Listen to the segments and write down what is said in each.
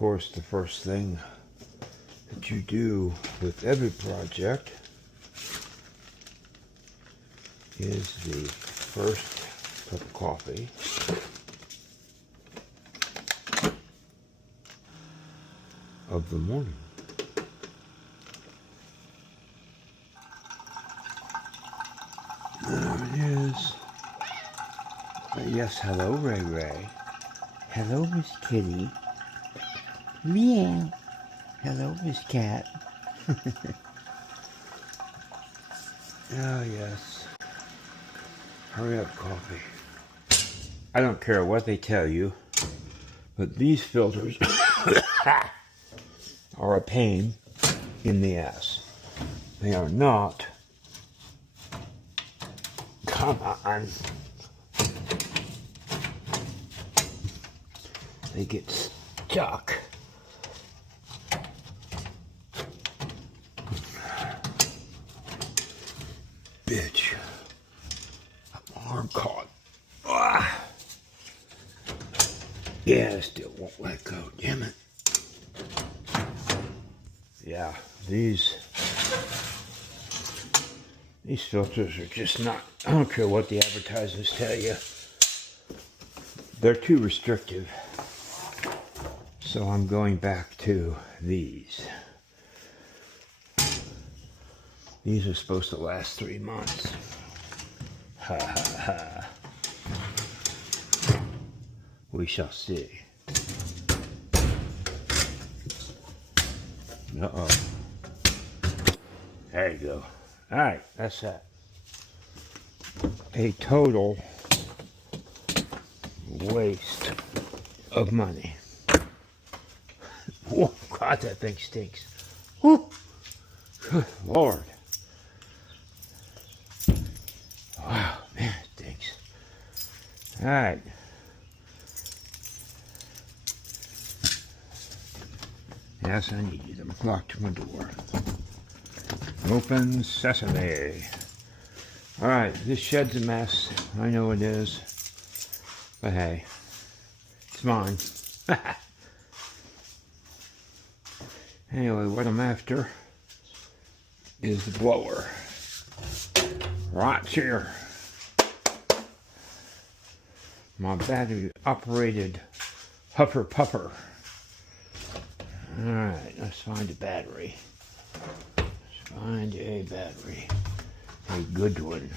course, the first thing that you do with every project is the first cup of coffee. Of the morning. There it is. Yes, hello, Ray Ray. Hello, Miss Kitty. Meow. Hello, Miss Cat. Oh, yes. Hurry up, coffee. I don't care what they tell you, but these filters are a pain in the ass. They are not. Come on. They get stuck. Bitch. My arm caught. Ah. Yeah, it still won't let go. Damn it. Yeah, these filters are just not, I don't care what the advertisements tell you. They're too restrictive. So I'm going back to these. These are supposed to last 3 months. Ha ha ha. We shall see. Uh-oh. There you go. Alright, that's that. A total waste of money. Oh, God, that thing stinks. Whew. Good Lord. Wow, man, it stinks. Alright. Yes, I need you to lock my door. Open sesame. Alright, this shed's a mess. I know it is. But hey, it's mine. Anyway, what I'm after is the blower. Right here. My battery operated huffer puffer. Alright, let's find a battery. Find a battery. A good one.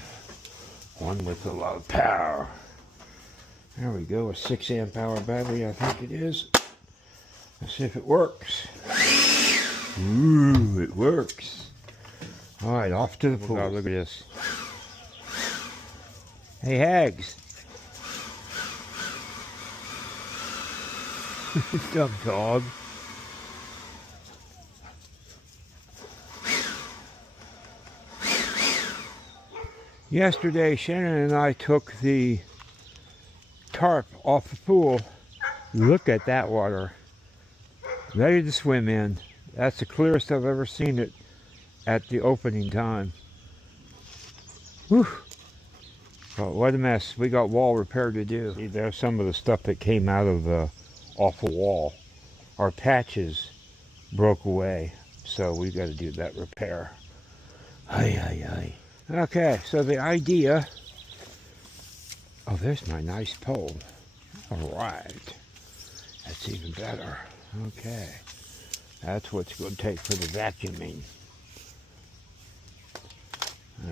One with a lot of power. There we go, a 6 amp hour battery, I think it is. Let's see if it works. Ooh, it works. Alright, off to the pool. Oh, look at this. Hey, Hags. Dumb dog. Yesterday, Shannon and I took the tarp off the pool. Look at that water. Ready to swim in. That's the clearest I've ever seen it at the opening time. Whew. Oh, what a mess. We got wall repair to do. See, there's some of the stuff that came out of the awful wall. Our patches broke away, so we got to do that repair. Ay, ay, ay. Okay, so the idea... Oh, there's my nice pole. Alright. That's even better. Okay. That's what's going to take for the vacuuming.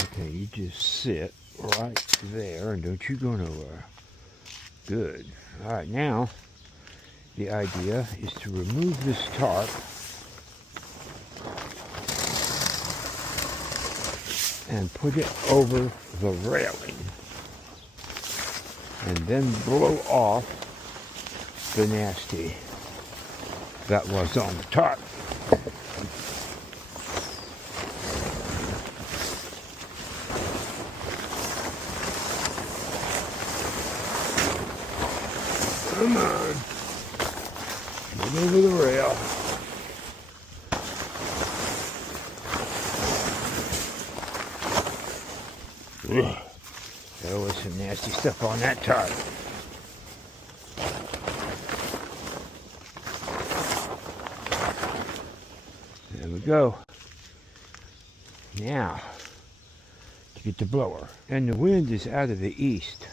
Okay, you just sit right there and don't you go nowhere. Good. Alright, now the idea is to remove this tarp and put it over the railing and then blow off the nasty that was on the tarp. Come on. Get over the rail. Ugh. There was some nasty stuff on that tarp. go. Now, to get the blower. And the wind is out of the east,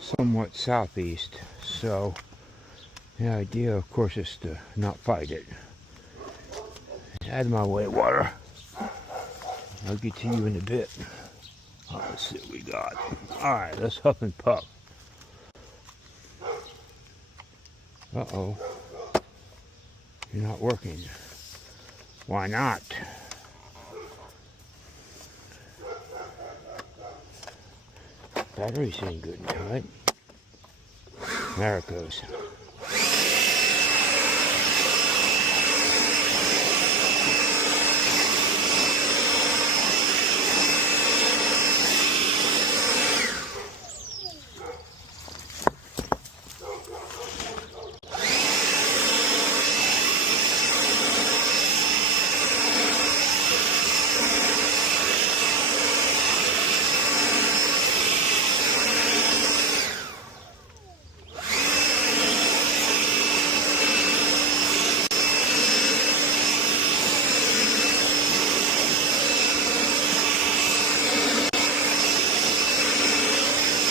somewhat southeast. So, the idea, of course, is to not fight it. Out of my way, water. I'll get to you in a bit. Oh, let's see what we got. Alright, let's huff and puff. Uh-oh. You're not working. Why not? Battery's in good and tight. There it goes.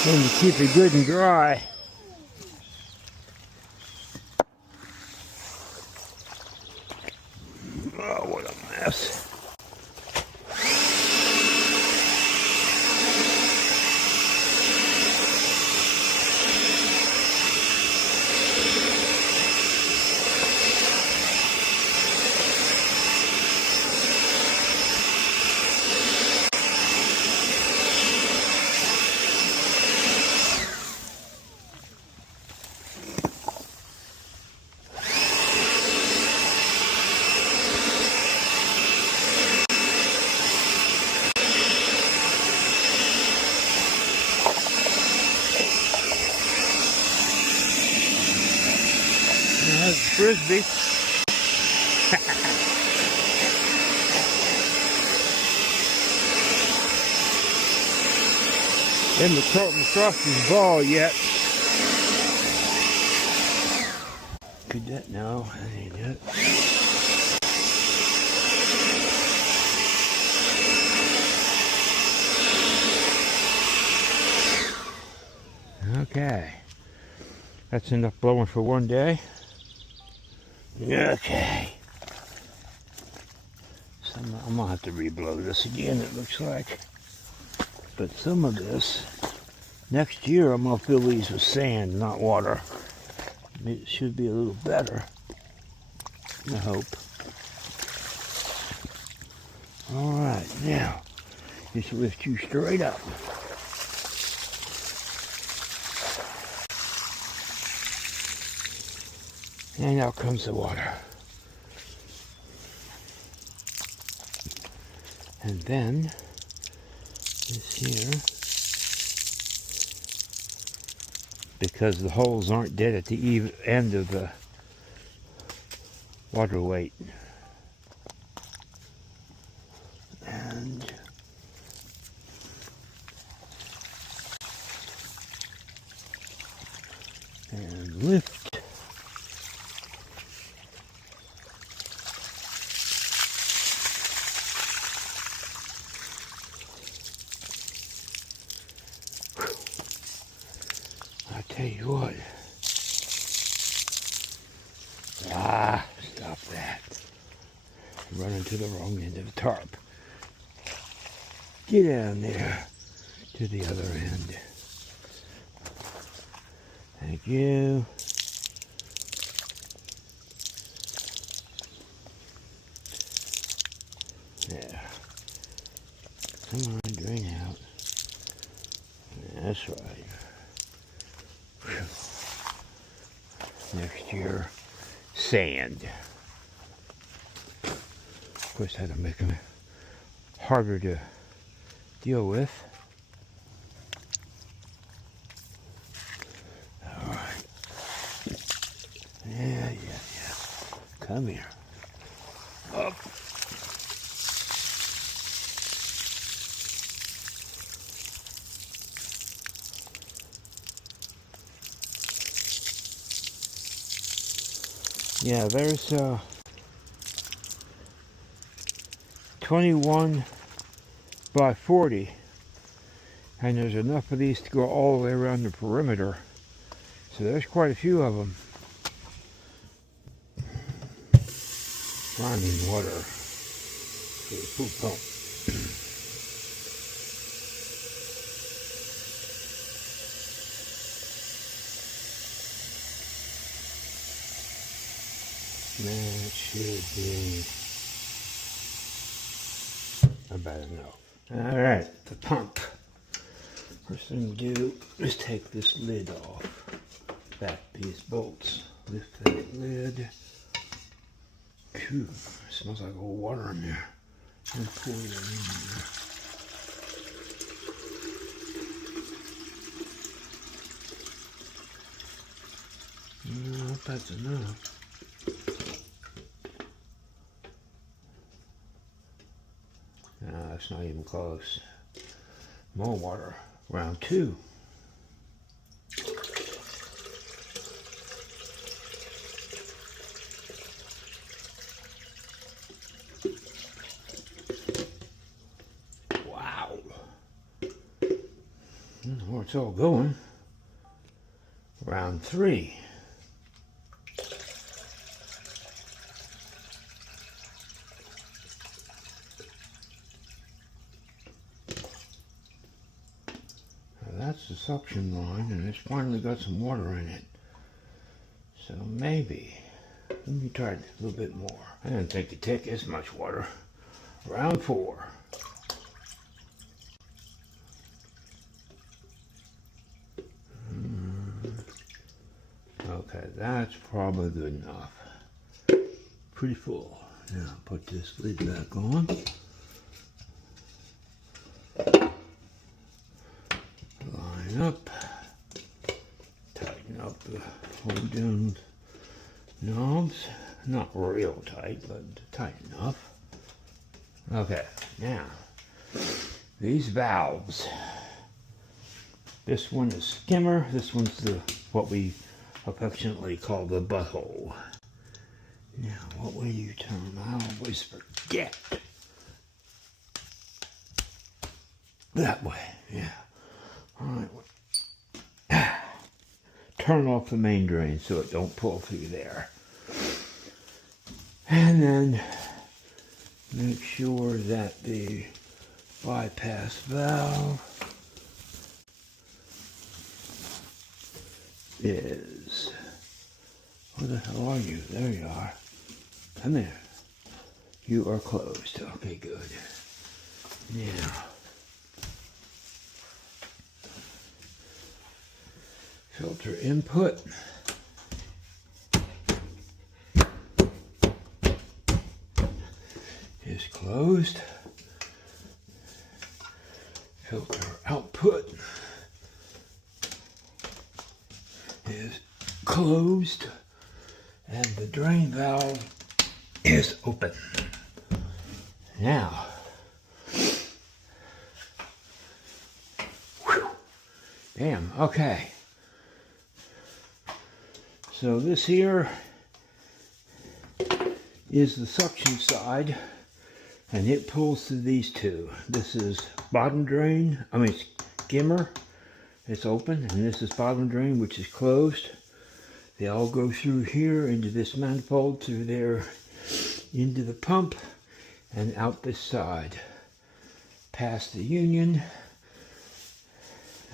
And to keep it good and dry. Oh, what a mess. That's a frisbee. Didn't come across his ball yet. Could that? No, that ain't it. Okay. That's enough blowing for one day. Okay. I'm gonna have to re-blow this again, it looks like. But some of this, next year I'm gonna fill these with sand, not water. It should be a little better, I hope. Alright, now, just lift you straight up. And out comes the water. And then, this here, because the holes aren't dead at the end of the water weight. And lift. I tell you what. Stop that. Running to the wrong end of the tarp. Get down there to the other end. Thank you. There. Come on, drain out. That's right. Whew. Next year, sand. Of course, that'll make them harder to deal with. All right. Yeah. Come here. Up. Yeah, there's 21 by 40. And there's enough of these to go all the way around the perimeter. So there's quite a few of them. Finding water for the poop pump. That should be about enough. Alright, the pump. First thing to do is take this lid off. Back these bolts. Lift that lid. Phew, smells like old water in there. And pour that in there. I hope that's enough. No, that's not even close. More water. Round 2. Wow. Where it's all going. Round 3. That's the suction line, and it's finally got some water in it. So maybe, let me try it a little bit more. I didn't think it'd take as much water. Round 4. Okay, that's probably good enough. Pretty full. Now put this lid back on. Up, tighten up the hold down knobs, not real tight, but tight enough. Okay, now these valves. This one is skimmer. This one's the what we affectionately call the butthole. Now, what way you turn? I always forget. That way, yeah. All right. Turn off the main drain so it don't pull through there. And then make sure that the bypass valve is, where the hell are you? There you are. Come here. You are closed. Okay, good. Now, filter input. Is closed. Filter output is closed. And the drain valve is open. Now, whew, damn, okay. So this here is the suction side, and it pulls through these two. This is bottom drain, skimmer, it's open, and this is bottom drain, which is closed. They all go through here into this manifold, through there, into the pump, and out this side, past the union,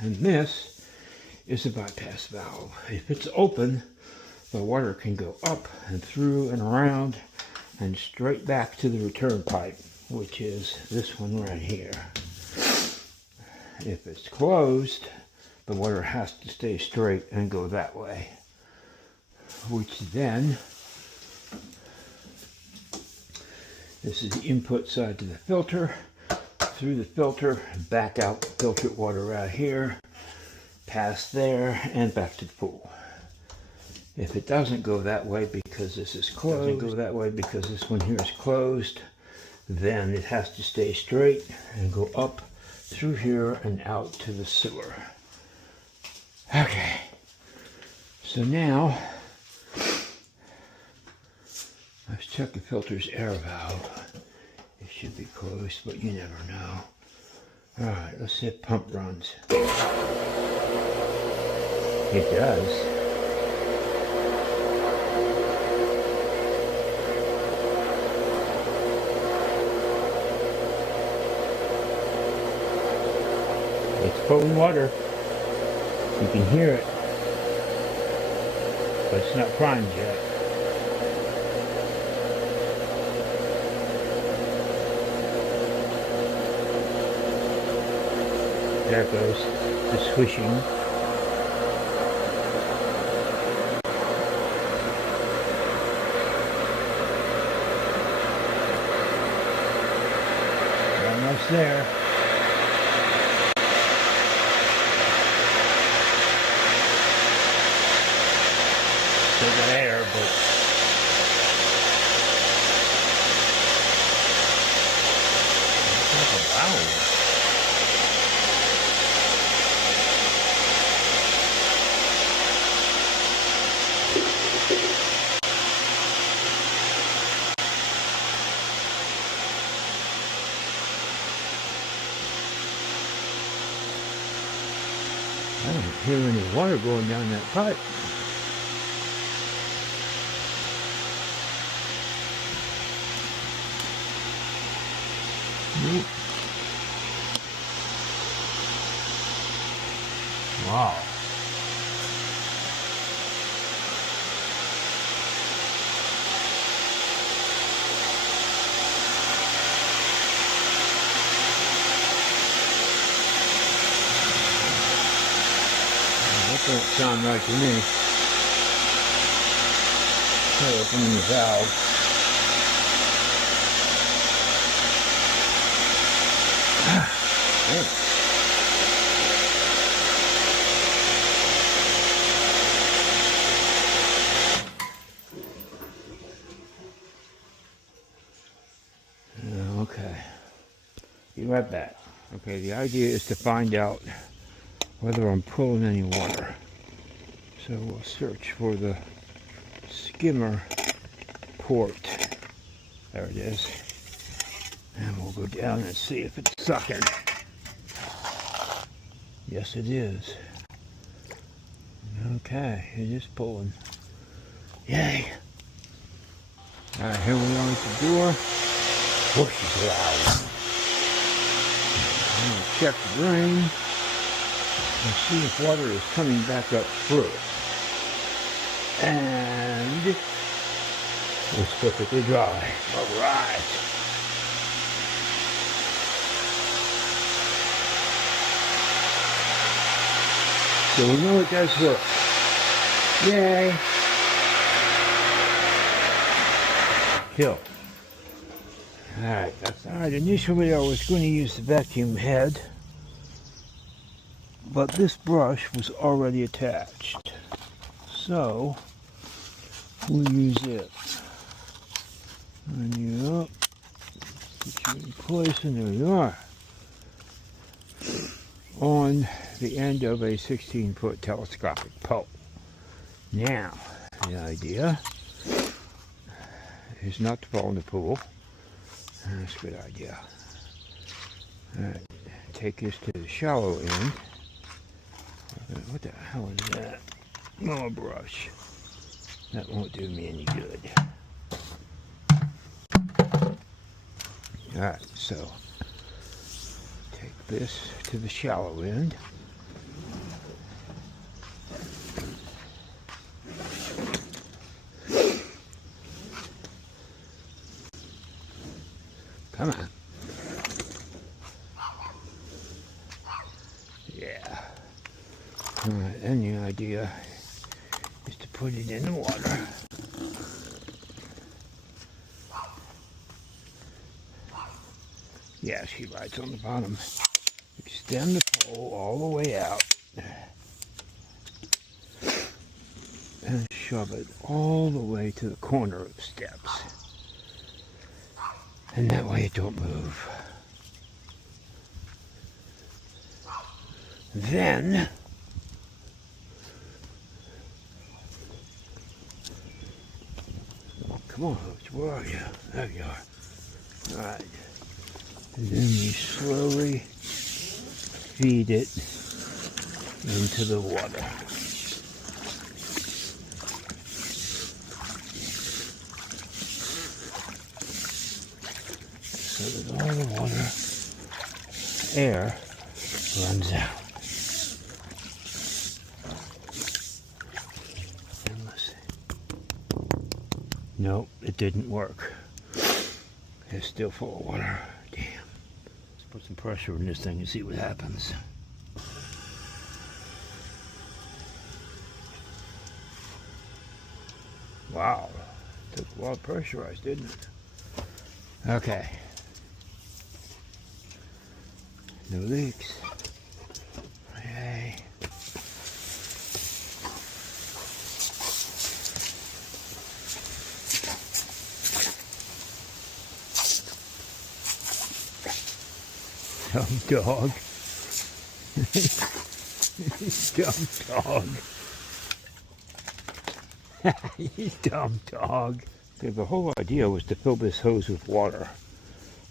and this is a bypass valve. If it's open, the water can go up and through and around and straight back to the return pipe, which is this one right here. If it's closed, the water has to stay straight and go that way, which then, this is the input side to the filter, through the filter, back out filtered water right here, past there, and back to the pool. If it doesn't go that way because this is closed, this one here is closed, then it has to stay straight and go up through here and out to the sewer. Okay, so now let's check the filter's air valve. It Should be close, but you never know. Alright, let's see if pump runs. It does. It's pulling water. You can hear it. But it's not primed yet. There it goes, the swishing. Almost there. Still got air, but wow. I don't hear any water going down that pipe. Nope. Wow. That don't sound right to me. Try opening the valve. Hey. Okay. Be right back. Okay, the idea is to find out whether I'm pulling any water. So we'll search for the skimmer port. There it is. And we'll go down and see if it's sucking. Yes, it is. Okay, it is pulling. Yay! Alright, here we are at the door. Oh, she's loud. I'm going to check the drain and see if water is coming back up through it. And it's perfectly dry. Alright. So we know it does work. Yay! Kill. Alright, that's alright. Initially I was going to use the vacuum head, but this brush was already attached. So we'll use it. And you up. Put you in place, and there you are. On the end of a 16-foot telescopic pole. Now, the idea is not to fall in the pool. That's a good idea. Alright, take this to the shallow end. What the hell is that? Oh, a brush. That won't do me any good. Alright, so take this to the shallow end. Come on. Yeah. Alright, and the idea is to put it in the water. Yeah, she rides on the bottom. Extend the pole all the way out. And shove it all the way to the corner of the steps. And that way it don't move. Then come on, Hooch, where are you? There you are. Alright. Then you slowly feed it into the water. So that all the water, air, runs out. And let's see. Nope, it didn't work. It's still full of water. Damn. Let's put some pressure in this thing and see what happens. Wow. Took a while to pressurize, didn't it? Okay. No leaks. Yay. Dumb dog. Dumb dog. You dumb dog. See, the whole idea was to fill this hose with water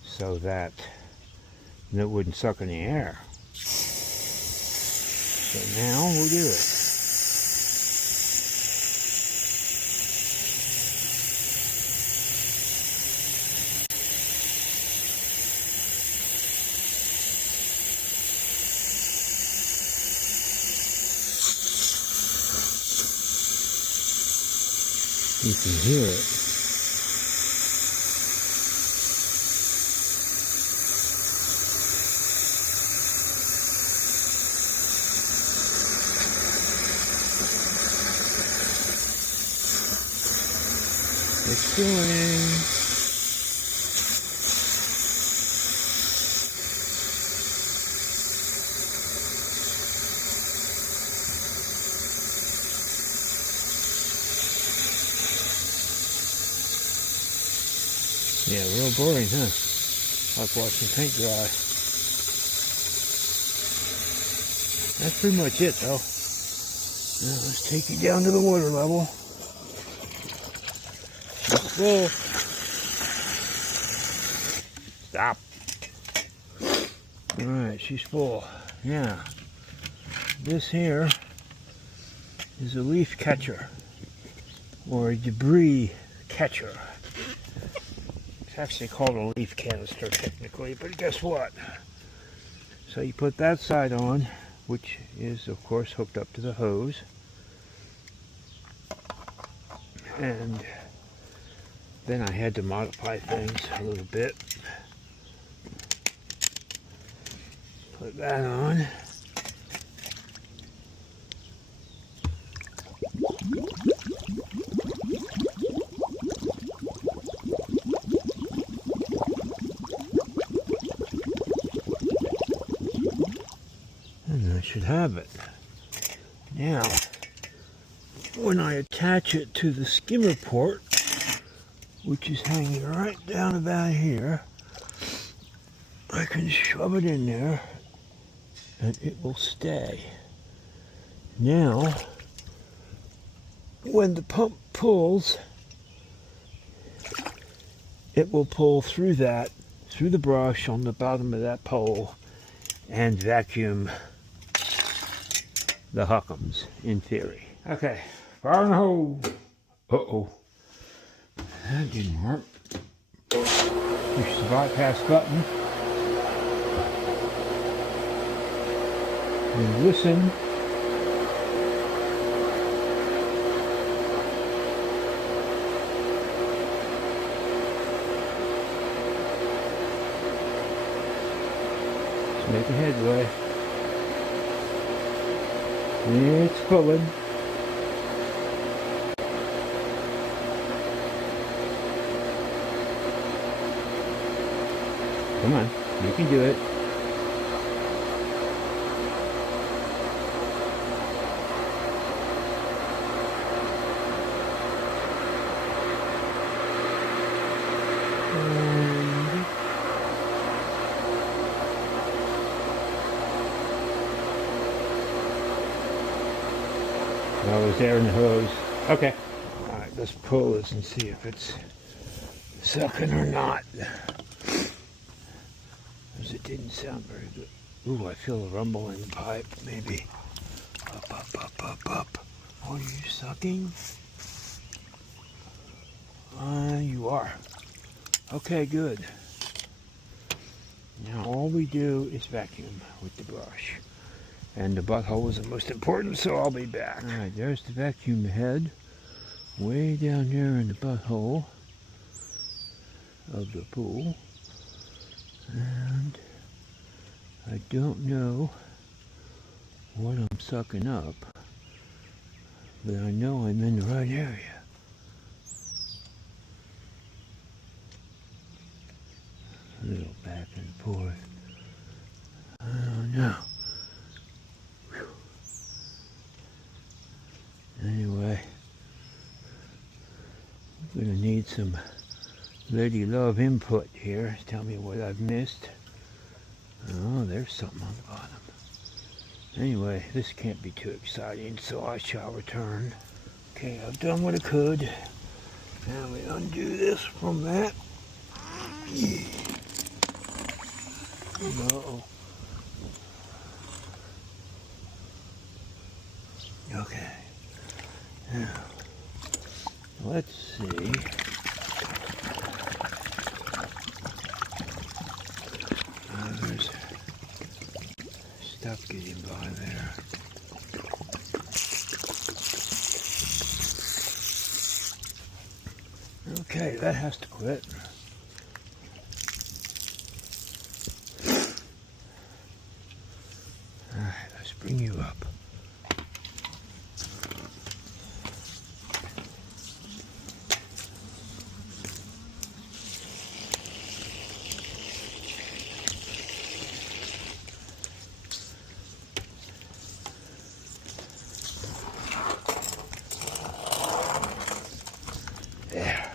so that it wouldn't suck any air. So now we'll do it. You can hear it. It's going. Yeah, real boring, huh? Like watching paint dry. That's pretty much it, though. Now let's take you down to the water level. It's full. Stop. Alright, she's full. Yeah. This here is a leaf catcher, or a debris catcher. It's actually called a leaf canister technically, but guess what? So you put that side on, which is of course hooked up to the hose, and then I had to modify things a little bit. Put that on. And that should have it. Now, when I attach it to the skimmer port, which is hanging right down about here, I can shove it in there and it will stay. Now, when the pump pulls, it will pull through that, through the brush on the bottom of that pole, and vacuum the huckums, in theory. Okay, fire in the hole. Uh-oh. That didn't work. Push the bypass button. And listen. Let's make a headway. It's pulling. Come on, you can do it. Oh, there's air in the hose. Okay. Alright, let's pull this and see if it's sucking or not. Sometimes it didn't sound very good. Ooh, I feel a rumble in the pipe, maybe. Up, up, up, up, up. Are you sucking? You are. Okay, good. Now all we do is vacuum with the brush. And the butthole is the most important, so I'll be back. Alright, there's the vacuum head. Way down there in the butthole of the pool. And I don't know what I'm sucking up, but I know I'm in the right area. A little back and forth. I don't know. Whew. Anyway, I'm gonna need some lady love input here. Tell me what I've missed. Oh, there's something on the bottom. Anyway, this can't be too exciting, so I shall return. Okay, I've done what I could. Now we undo this from that. Yeah. Uh-oh. Okay. Now, let's see. There's stuff getting by there. Okay, that has to quit. Alright, let's bring you up. There.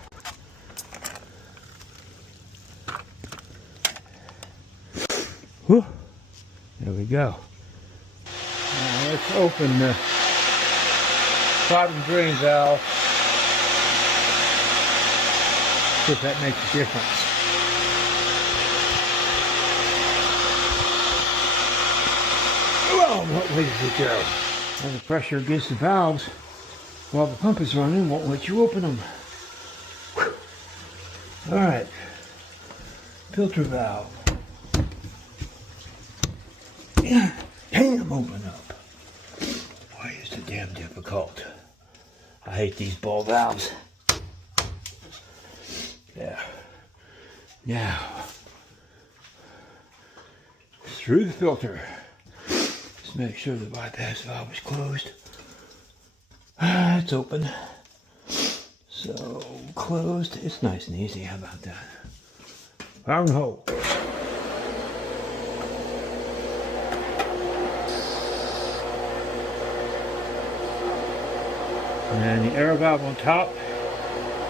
Whew. There we go. Now let's open the bottom drain valve. See if that makes a difference. Whoa, what way does it go? Well, the pressure against the valves while the pump is running won't let you open them. Alright, filter valve. Yeah, damn, open up. Why is it damn difficult? I hate these ball valves. Yeah. Now, through the filter. Just make sure the bypass valve is closed. It's open. So, closed. It's nice and easy. How about that? Round hole. And the air valve on top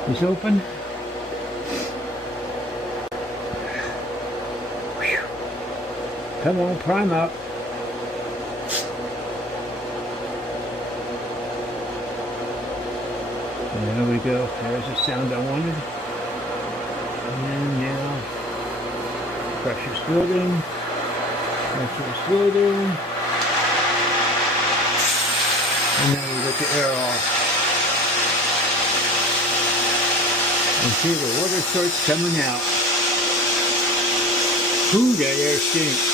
is open. Whew. Come on, prime up. There we go. There's the sound I wanted. And now, pressure's building. Pressure's building. And then we let the air off. And see the water starts coming out. Ooh, that air stinks.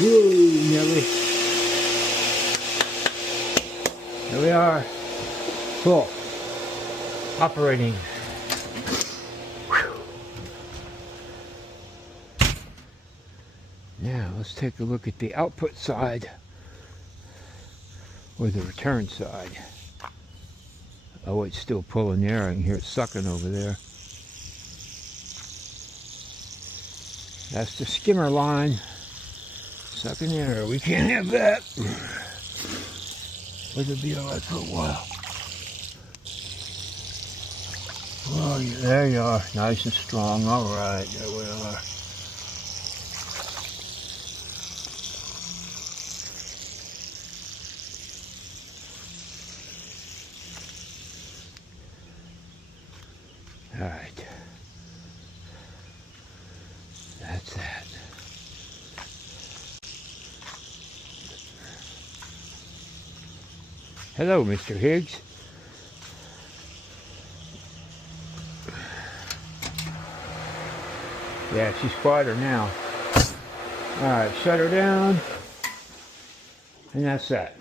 Woo, Nelly. Here we are. Full. Operating. Whew. Now let's take a look at the output side. Or the return side. Oh, it's still pulling air. I can hear it sucking over there. That's the skimmer line. Sucking air. We can't have that. But it'll be alright for a while. Oh, there you are. Nice and strong. Alright, there we are. Alright. That's that. Hello, Mr. Higgs. Yeah, she's quieter now. Alright, shut her down. And that's that.